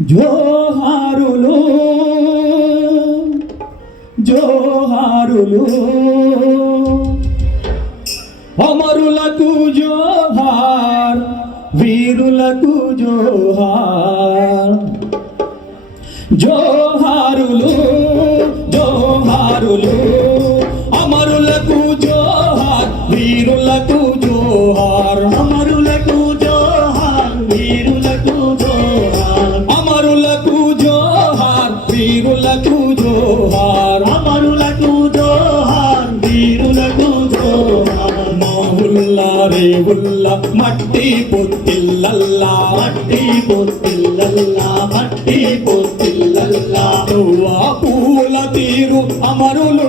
জোহারুলো জোহারুলো। অমরুলকু জোহার বীরুলকু জোহার। জোহারুলো জোহারুলো। రేవుల్లా మట్టి పొత్తిల్లల్లా మట్టి పొత్తిల్లల్లా మట్టి పొత్తిల్లల్లా. నువ్వా పూల తీరు అమరులు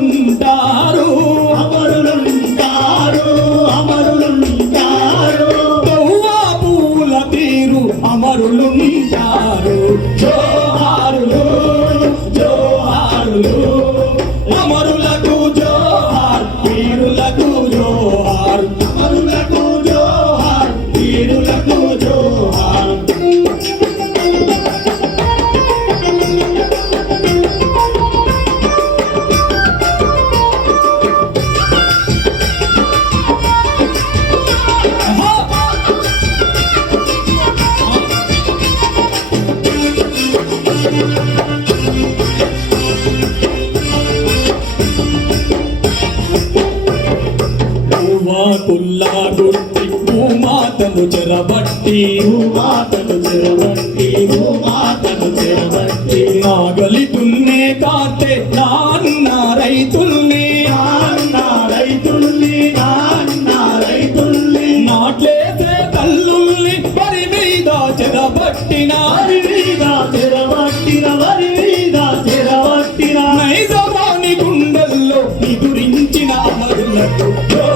భూమాతను చెరబట్టి భూమాతను చెరబట్టి భూమాతను చెరబట్టి. నాగలి దున్నే కాతే నాన్న రైతుల్ని. నాన్న రైతుల్ని నాన్న రైతుల్ని. నాట్లేసే తల్లుల్ని పరి మీద చెరబట్టిన. వరి మీద చెరబట్టిన వరి మీద చెరబట్టిన. నైజమాని గుండెల్లో నిదురించిన అమరులకు.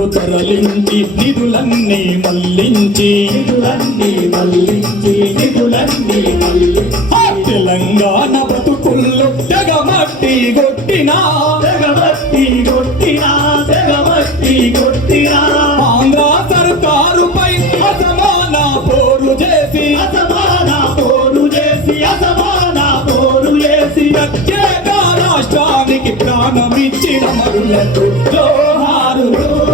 వనరు తరలించి నిధులన్నీ మళ్ళించి. నిధులన్నీ మళ్ళించి నిధులన్నీ మళ్ళించి తెలంగాణ బ్రతుకుల్లో తెగమట్టి కొట్టినా. తెగబట్టి కొట్టినా తెగబట్టి కొట్టినా. ఆంధ్ర సర్కారుపై అసమాన పోరు చేసి. అసమాన పోరు చేసి అసమాన పోరు చేసి. ప్రత్యేక రాష్ట్రానికి ప్రాణమిచ్చిన మరులకు జోహారులు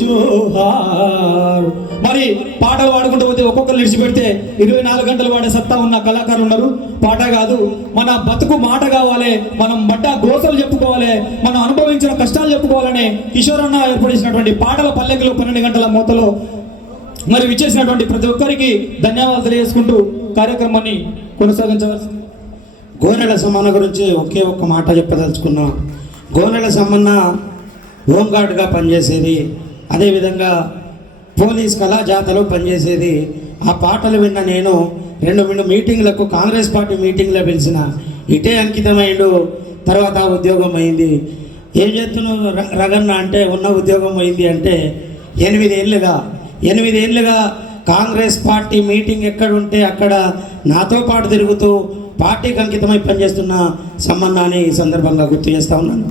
జోహార్. మరి పాటలు పాడుకుంటూ పోతే ఒక్కొక్కరు విడిచిపెడితే ఇరవై నాలుగు గంటలు పాడే సత్తా ఉన్న కళాకారులు ఉన్నారు. పాట కాదు మన బతుకు మాట కావాలి మనం బట్ట గోసలు చెప్పుకోవాలి మనం అనుభవించిన కష్టాలు చెప్పుకోవాలని కిషోర్ అన్న ఏర్పడిసినటువంటి పాటల పల్లెకిలో పన్నెండు గంటల మూతలో మరి విచ్చేసినటువంటి ప్రతి ఒక్కరికి ధన్యవాదాలు తెలియజేసుకుంటూ కార్యక్రమాన్ని కొనసాగించవలసింది. గోనెల సమ్మన్న గురించి ఒకే ఒక్క మాట చెప్పదలుచుకున్నాం. గోనెల సమ్మన్న హోంగార్డ్గా పనిచేసేది అదేవిధంగా పోలీస్ కళాజాతలో పనిచేసేది ఆ పాటలు విన్న నేను రెండు మూడు మీటింగ్లకు కాంగ్రెస్ పార్టీ మీటింగ్లో పిలిచిన ఇటే అంకితమైండు తర్వాత ఉద్యోగం అయింది ఏం చేస్తున్నావు ర- రగన్న అంటే ఉన్న ఉద్యోగం అయింది అంటే ఎనిమిదేళ్ళుగా ఎనిమిదేళ్ళుగా కాంగ్రెస్ పార్టీ మీటింగ్ ఎక్కడ ఉంటే అక్కడ నాతో పాటు తిరుగుతూ పార్టీకి అంకితమై పనిచేస్తున్న సంబంధాన్ని ఈ సందర్భంగా గుర్తు చేస్తా ఉన్నాను.